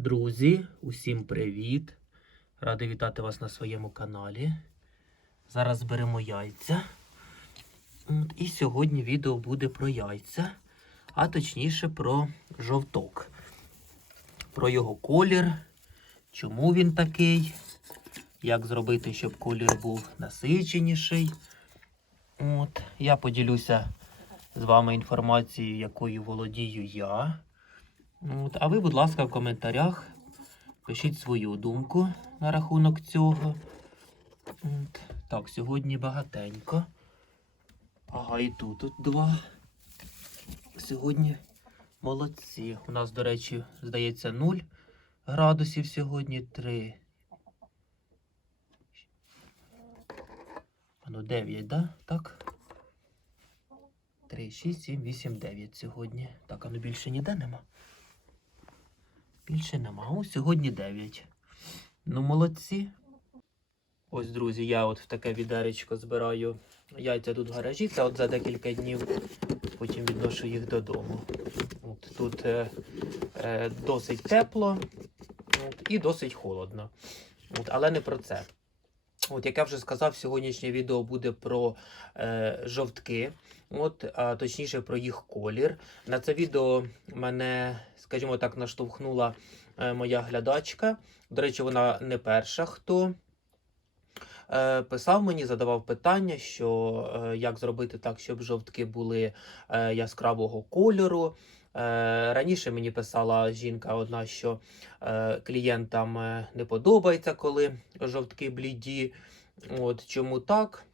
Друзі, усім привіт! Радий вітати вас на своєму каналі. Зараз беремо яйця. І сьогодні відео буде про яйця, а точніше про жовток. Про його колір, чому він такий, як зробити, щоб колір був насиченіший. От, я поділюся з вами інформацією, якою володію я. От, а ви, будь ласка, в коментарях пишіть свою думку на рахунок цього. От. Так, сьогодні багатенько. Ага, і тут, тут два. Сьогодні молодці. У нас, до речі, здається, 0 градусів сьогодні 3. Ну, 9, да? Так? 3, 6, 7, 8, 9 сьогодні. Так, а ну більше ніде нема. Більше нема. О, сьогодні 9. Ну, молодці. Ось, друзі, я от в таке відеречко збираю яйця тут в гаражі. Це от за декілька днів. Потім відношу їх додому. От, тут е, е, досить тепло от, і досить холодно. От, але не про це. От, як я вже сказав, сьогоднішнє відео буде про е, жовтки, от, а точніше про їх колір. На це відео мене, скажімо так, наштовхнула е, моя глядачка. До речі, вона не перша, хто е, писав мені, задавав питання, що е, як зробити так, щоб жовтки були е, яскравого кольору. Е, Раніше мені писала жінка одна, що е, клієнтам е, не подобається, коли жовтки бліді. От чому так?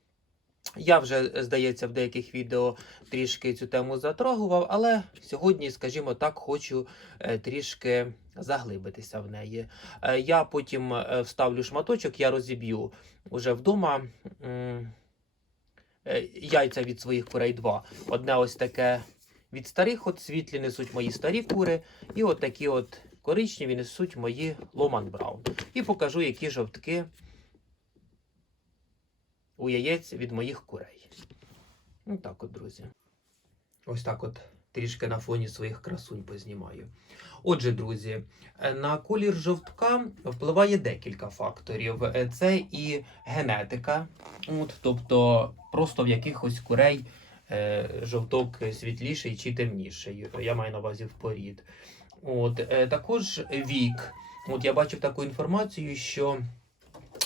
Я вже, здається, в деяких відео трішки цю тему затрагував, але сьогодні, скажімо так, хочу трішки заглибитися в неї. Я потім вставлю шматочок, я розіб'ю уже вдома яйця від своїх курей два. Одне ось таке від старих, от світлі несуть мої старі кури, і от такі от коричневі несуть мої Ломан Браун. І покажу, які жовтки у яєць від моїх курей. Ну так от, друзі. Ось так от трішки на фоні своїх красунь познімаю. Отже, друзі, е, на колір жовтка впливає декілька факторів. Е, Це і генетика, от, тобто просто в якихось курей жовток світліший чи темніший. Я маю на увазі в порід. От, е, також вік. От я бачив таку інформацію, що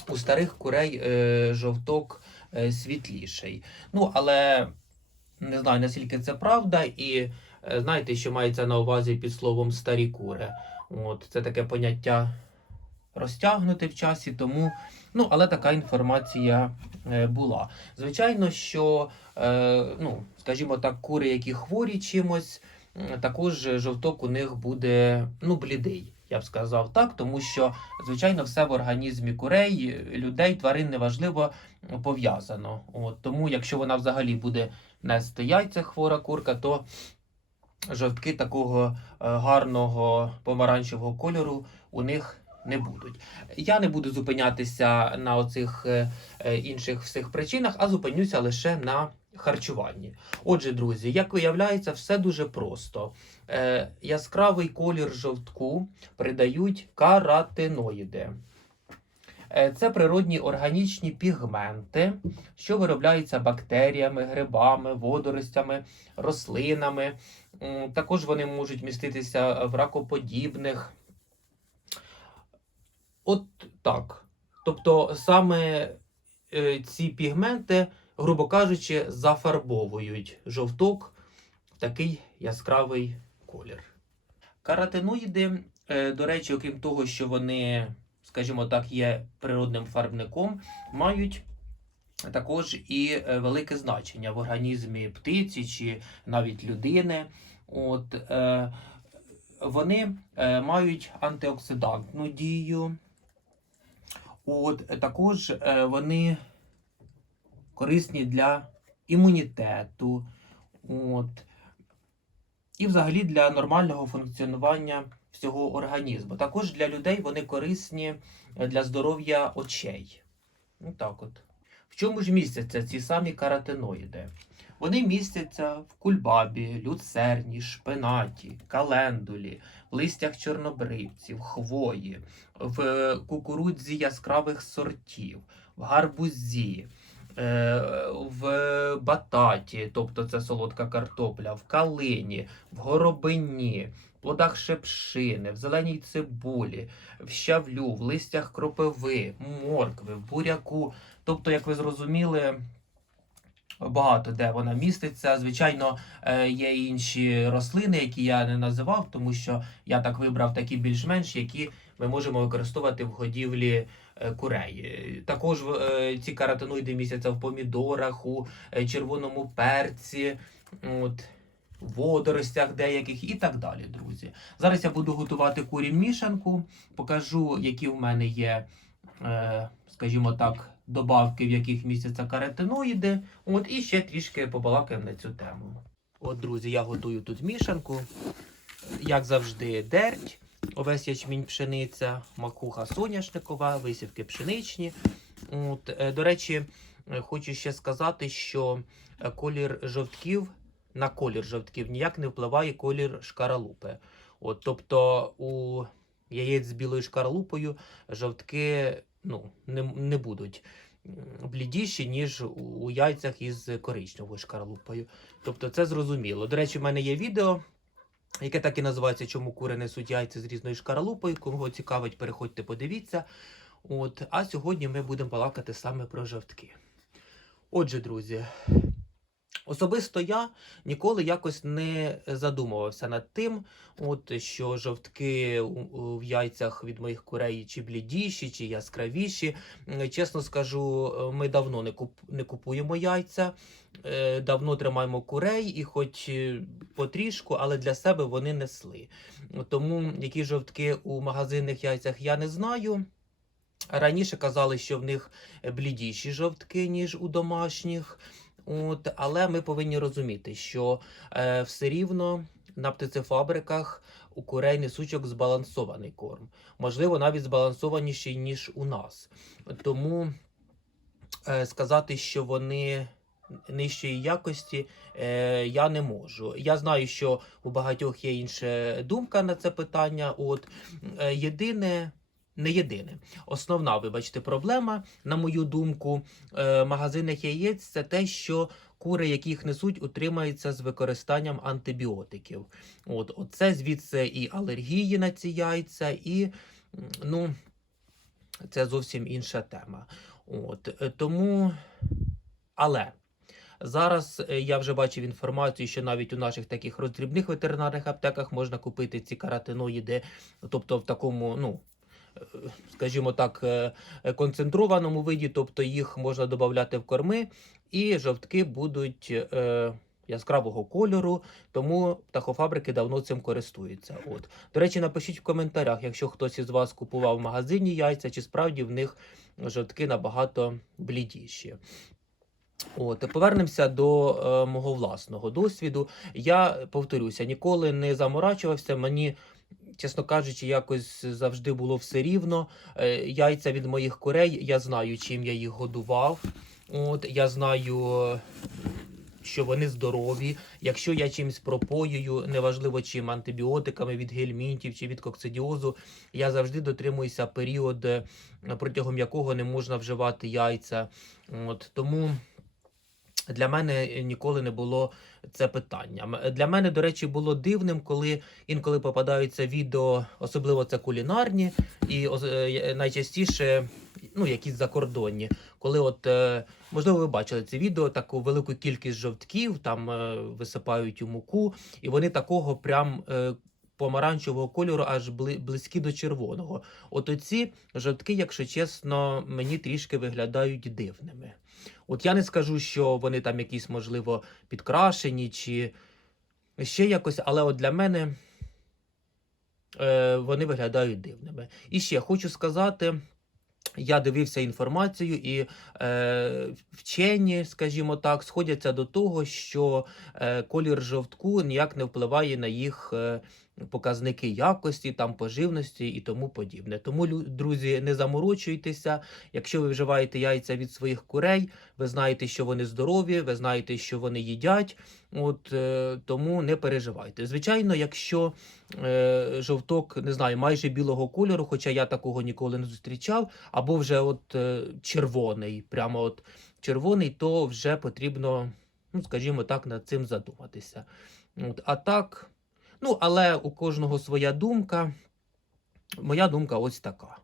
у старих курей е, жовток е, світліший. Ну, але не знаю, наскільки це правда, і е, знаєте, що мається на увазі під словом старі кури. От, це таке поняття розтягнуте в часі, тому. Ну, але така інформація е, була. Звичайно, що, е, ну, скажімо так, кури, які хворі чимось, також жовток у них буде ну, блідий. Я б сказав так, тому що, звичайно, все в організмі курей, людей, тварин неважливо пов'язано. От, тому, якщо вона взагалі буде нести яйця хвора курка, то жовтки такого е, гарного помаранчевого кольору у них не будуть. Я не буду зупинятися на оцих е, е, інших всіх причинах, а зупинюся лише на харчуванні. Отже, друзі, як виявляється, все дуже просто. Е, яскравий колір жовтку придають каротиноїди. Це природні органічні пігменти, що виробляються бактеріями, грибами, водоростями, рослинами. Також вони можуть міститися в ракоподібних. От так. Тобто саме е, ці пігменти, грубо кажучи, зафарбовують жовток в такий яскравий колір. Каротиноїди, е, до речі, окрім того, що вони, скажімо так, є природним фарбником, мають також і е, велике значення в організмі птиці чи навіть людини. От, вони мають антиоксидантну дію. От, е, також е, вони корисні для імунітету. От, і взагалі для нормального функціонування всього організму. Також для людей вони корисні е, для здоров'я очей. Ну так от. В чому ж містяться ці самі каротиноїди? Вони містяться в кульбабі, люцерні, шпинаті, календулі, листях чорнобривців, хвої, в кукурудзі яскравих сортів, в гарбузі, е, в бататі, тобто це солодка картопля, в калині, в горобині, в плодах шепшини, в зеленій цибулі, в щавлю, в листях кропиви, моркви, в буряку. Тобто, як ви зрозуміли, багато де вона міститься. Звичайно, е, є інші рослини, які я не називав, тому що я так вибрав такі більш-менш, які ми можемо використовувати в годівлі е, курей. Е, Також е, ці каротиноїди містяться в помідорах, у червоному перці. От, водоростях деяких і так далі, друзі. Зараз я буду готувати курі мішанку, покажу, які в мене є, скажімо так, добавки, в яких містяться каротиноїди. От, і ще трішки побалакаємо на цю тему. От, друзі, я готую тут мішанку. Як завжди, дерть, овес ячмінь пшениця, макуха соняшникова, висівки пшеничні. От, е, до речі, хочу ще сказати, що е, колір жовтків на колір жовтків ніяк не впливає колір шкаралупи. От, тобто у яєць з білою шкаралупою жовтки ну, не, не будуть блідіші, ніж у яйцях із коричневою шкаралупою. Тобто це зрозуміло. До речі, в мене є відео, яке так і називається Чому кури несуть яйця з різною шкаралупою. Кого цікавить, переходьте, подивіться. От, а сьогодні ми будемо балакати саме про жовтки. Отже, друзі, Особисто я ніколи якось не задумувався над тим, от що жовтки в яйцях від моїх курей чи блідіші, чи яскравіші. Чесно скажу, е, ми давно не, куп, не купуємо яйця, е, давно тримаємо курей, і хоч е, потрішку, але для себе вони несли. Тому які жовтки у магазинних яйцях я не знаю. Раніше казали, що в них блідіші жовтки, ніж у домашніх. От, але ми повинні розуміти, що е, все рівно на птицефабриках у курей несучок збалансований корм. Можливо, навіть збалансованіший, ніж у нас. Тому е, сказати, що вони нижчої якості, е, я не можу. Я знаю, що у багатьох є інша думка на це питання. От е, єдине. Не єдине. Основна, вибачте, проблема, на мою думку, е, магазинних яєць це те, що кури, які їх несуть, утримаються з використанням антибіотиків. От, оце звідси і алергії на ці яйця, і ну, це зовсім інша тема. От, е, тому, але. Зараз е, я вже бачив інформацію, що навіть у наших таких роздрібних ветеринарних аптеках можна купити ці каротиноїди, тобто в такому, ну, скажімо так, е, концентрованому виді, тобто їх можна додати в корми, і жовтки будуть е, яскравого кольору, тому птахофабрики давно цим користуються. От. До речі, напишіть в коментарях, якщо хтось із вас купував в магазині яйця, чи справді в них жовтки набагато блідіші. От, повернемося до е, мого власного досвіду. Я повторюся, ніколи не заморачувався. Мені, чесно кажучи, якось завжди було все рівно. Е, яйця від моїх курей, я знаю, чим я їх годував. От, я знаю, що вони здорові. Якщо я чимось пропоюю, неважливо чим антибіотиками від гельмінтів чи від коксидіозу, я завжди дотримуюся період, е, протягом якого не можна вживати яйця. От, тому. Для мене ніколи не було це питання. Для мене, до речі, було дивним, коли інколи попадаються відео, особливо це кулінарні, і ос- е, найчастіше ну, якісь закордонні. Коли, от, е, можливо, ви бачили це відео, таку велику кількість жовтків, там е, висипають у муку, і вони такого прям. е, Помаранчевого кольору аж бли- близькі до червоного. От оці жовтки, якщо чесно, мені трішки виглядають дивними. От я не скажу, що вони там якісь, можливо, підкрашені чи ще якось, але от для мене е, вони виглядають дивними. І ще хочу сказати. Я дивився інформацію, і е, вчені, скажімо так, сходяться до того, що е, колір жовтку ніяк не впливає на їх е, показники якості, там поживності і тому подібне. Тому, друзі, не заморочуйтеся. Якщо ви вживаєте яйця від своїх курей, ви знаєте, що вони здорові, ви знаєте, що вони їдять. От е, тому не переживайте. Звичайно, якщо е, жовток не знаю, майже білого кольору, хоча я такого ніколи не зустрічав, або вже от е, червоний, прямо от червоний, то вже потрібно, ну скажімо так, над цим задуматися. От, а так, ну але у кожного своя думка. Моя думка ось така.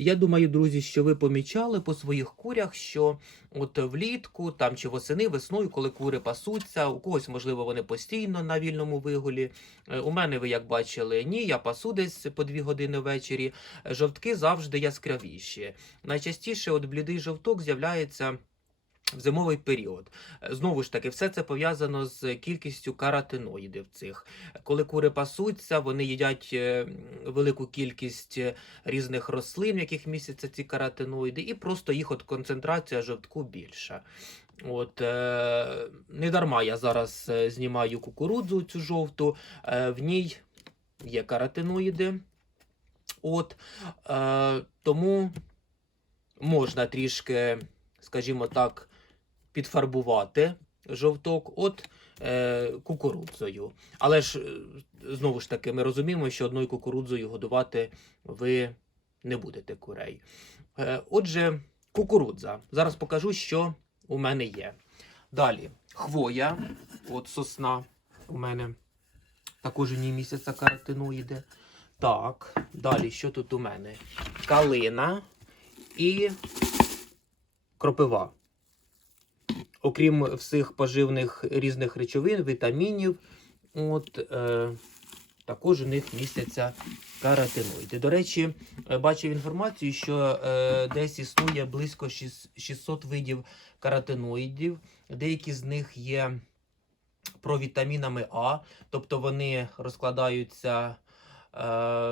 Я думаю, друзі, що ви помічали по своїх курях, що от влітку там чи восени, весною, коли кури пасуться, у когось, можливо, вони постійно на вільному вигулі. Е, У мене, ви як бачили, ні, я пасу десь по дві години ввечері. Жовтки завжди яскравіші. Найчастіше от блідий жовток з'являється. В зимовий період. Е, Знову ж таки, все це пов'язано з кількістю каротиноїдів цих. Коли кури пасуться, вони їдять е, велику кількість е, різних рослин, в яких містяться ці каротиноїди, і просто їх от концентрація жовтку більша. От, е, не дарма я зараз знімаю кукурудзу цю жовту, е, в ній є каротиноїди. От, е, тому можна трішки, скажімо так, підфарбувати жовток от е, кукурудзою. Але ж, е, знову ж таки, ми розуміємо, що одною кукурудзою годувати ви не будете курей. Е, отже, кукурудза. Зараз покажу, що у мене є. Далі хвоя, от сосна у мене також у місяця каротиноїди. Так, далі, що тут у мене? Калина і кропива. Окрім всіх поживних різних речовин, вітамінів, от, е, також у них містяться каротиноїди. До речі, е, бачив інформацію, що е, десь існує близько 600 видів каротиноїдів. Деякі з них є провітамінами А, тобто вони розкладаються е,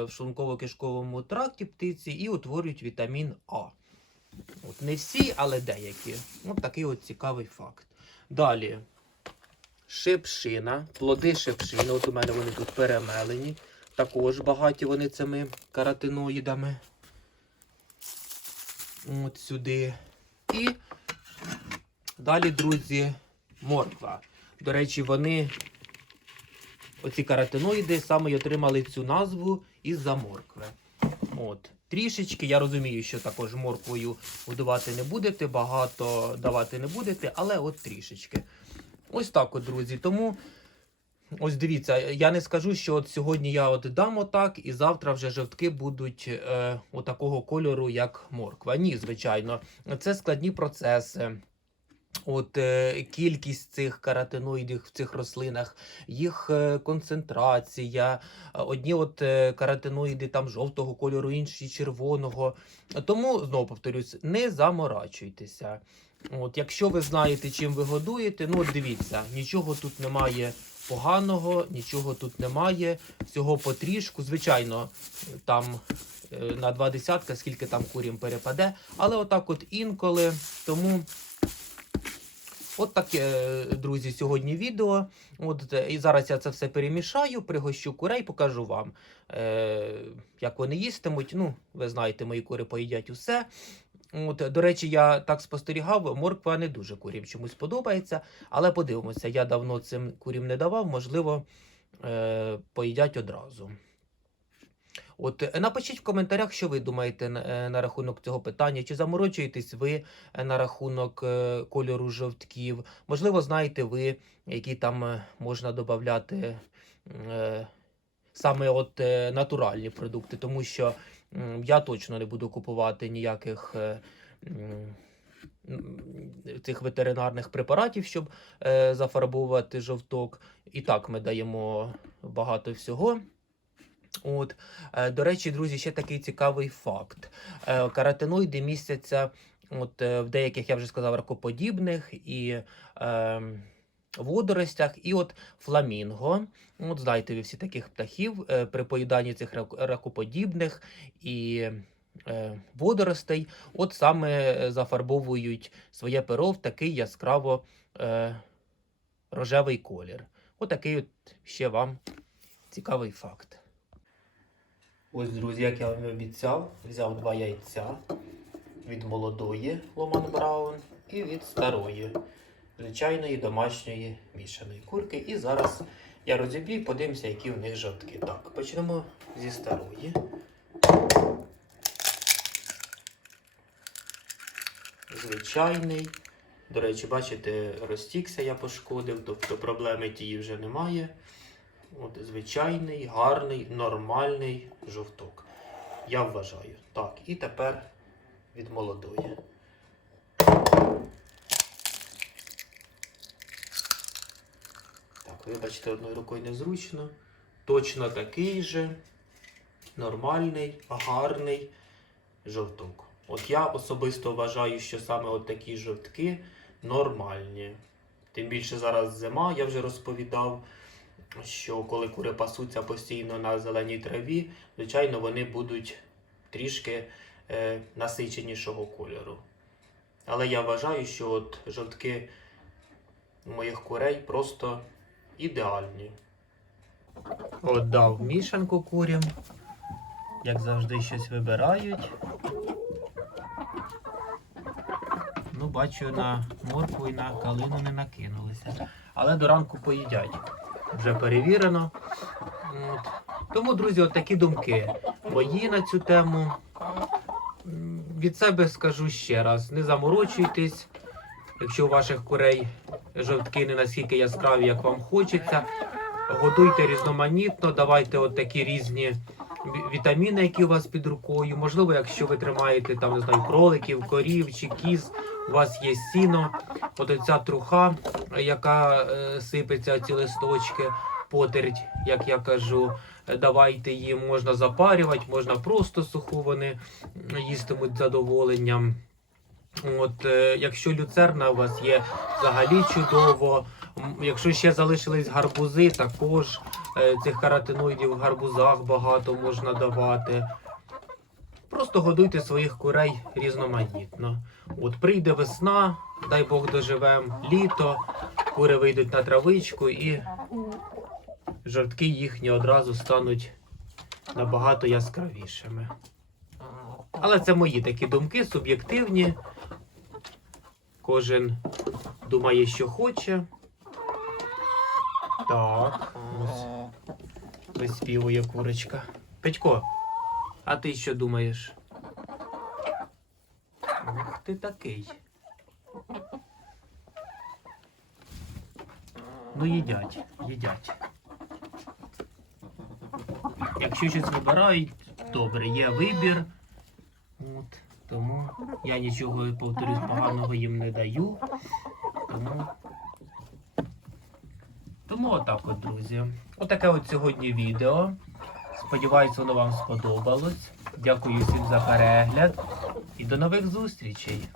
в шлунково-кишковому тракті птиці і утворюють вітамін А. От не всі, але деякі. От такий от цікавий факт. Далі. Шипшина, плоди шипшини. От у мене вони тут перемелені. Також багаті вони цими каротиноїдами. От сюди. І далі, друзі, морква. До речі, вони, оці каротиноїди, саме й отримали цю назву із-за моркви. От. Трішечки, я розумію, що також морквою годувати не будете, багато давати не будете, але от трішечки. Ось так от, друзі. Тому ось дивіться, я не скажу, що от сьогодні я от дам отак, і завтра вже жовтки будуть е, отакого кольору, як морква. Ні, звичайно, це складні процеси. От е, кількість цих каротиноїдів в цих рослинах, їх е, концентрація, одні от е, каротиноїди там жовтого кольору, інші червоного. Тому знову повторюсь, не заморачуйтеся. От, якщо ви знаєте, чим ви годуєте, ну от дивіться, нічого тут немає поганого, нічого тут немає, всього потрішку. Звичайно, там е, на два десятка, скільки там курім перепаде, але отак от інколи. Тому От таке, друзі, сьогодні відео. От, е, і зараз я це все перемішаю, пригощу курей, покажу вам, е, як вони їстимуть. Ну, ви знаєте, мої кури поїдять усе. От, до речі, я так спостерігав, морква не дуже курям чомусь подобається, але подивимося, я давно цим курям не давав, можливо, е, поїдять одразу. От е, напишіть в коментарях, що ви думаєте на, е, рахунок цього питання, чи заморочуєтесь ви е, на рахунок кольору жовтків. Можливо, знаєте ви, які там можна додати саме от натуральні продукти, тому що я точно не буду купувати ніяких. Цих ветеринарних препаратів, щоб зафарбовувати жовток. І так ми даємо багато всього. От, е, до речі, друзі, ще такий цікавий факт. Е, каротиноїди містяться от, е, в деяких, я вже сказав, ракоподібних і е, водоростях, і от фламінго. От знаєте ви всі таких птахів при поїданні цих ракоподібних і е, водоростей, от саме зафарбовують своє перо в такий яскраво е, рожевий колір. Отакий от ще вам цікавий факт. Ось, друзі, як я вам і обіцяв, взяв два яйця від молодої Ломан Браун і від старої, звичайної домашньої мішаної курки. І зараз я розіб'ю і подивимося, які в них жовтки. Так, почнемо зі старої. Звичайний. До речі, бачите, розтікся я пошкодив, тобто проблеми тієї вже немає. От, звичайний, гарний, нормальний жовток. Я вважаю. Так, і тепер від молодої. Так, вибачте, одною рукою незручно. Точно такий же нормальний, гарний жовток. От я особисто вважаю, що саме от такі жовтки нормальні. Тим більше зараз зима, я вже розповідав, що коли кури пасуться постійно на зеленій траві, звичайно, вони будуть трішки е, насиченішого кольору. Але я вважаю, що от жовтки моїх курей просто ідеальні. От дав мішанку курям. Як завжди щось вибирають. Ну, бачу, на моркву і на калину не накинулися. Але до ранку поїдять. Вже перевірено. От. Тому, друзі, от такі думки мої на цю тему. Від себе скажу ще раз: не заморочуйтесь. Якщо у ваших курей жовтки не настільки яскраві, як вам хочеться, годуйте різноманітно, давайте от такі різні вітаміни, які у вас під рукою. Можливо, якщо ви тримаєте там, не знаю, кроликів, корів чи кіз, у вас є сіно, от ця труха, яка е, сипеться, ці листочки, потерть, як я кажу. Давайте їм можна запарювати, можна просто суху вони їстимуть з задоволенням. От, е, якщо люцерна у вас є, взагалі чудово. Якщо ще залишились гарбузи, також цих каротиноїдів в гарбузах багато можна давати. Просто годуйте своїх курей різноманітно. От прийде весна, дай Бог доживем, літо, кури вийдуть на травичку і жовтки їхні одразу стануть набагато яскравішими. Але це мої такі думки, суб'єктивні. Кожен думає, що хоче. Так, ось виспівує курочка. Петько, а ти що думаєш? Ух ти такий. Ну, їдять, їдять. Якщо щось вибирають, добре, є вибір. От, тому я нічого, повторюсь, поганого їм не даю. Тому, тому отак от, друзі. Отаке от сьогодні відео. Сподіваюсь, воно вам сподобалось. Дякую всім за перегляд і до нових зустрічей!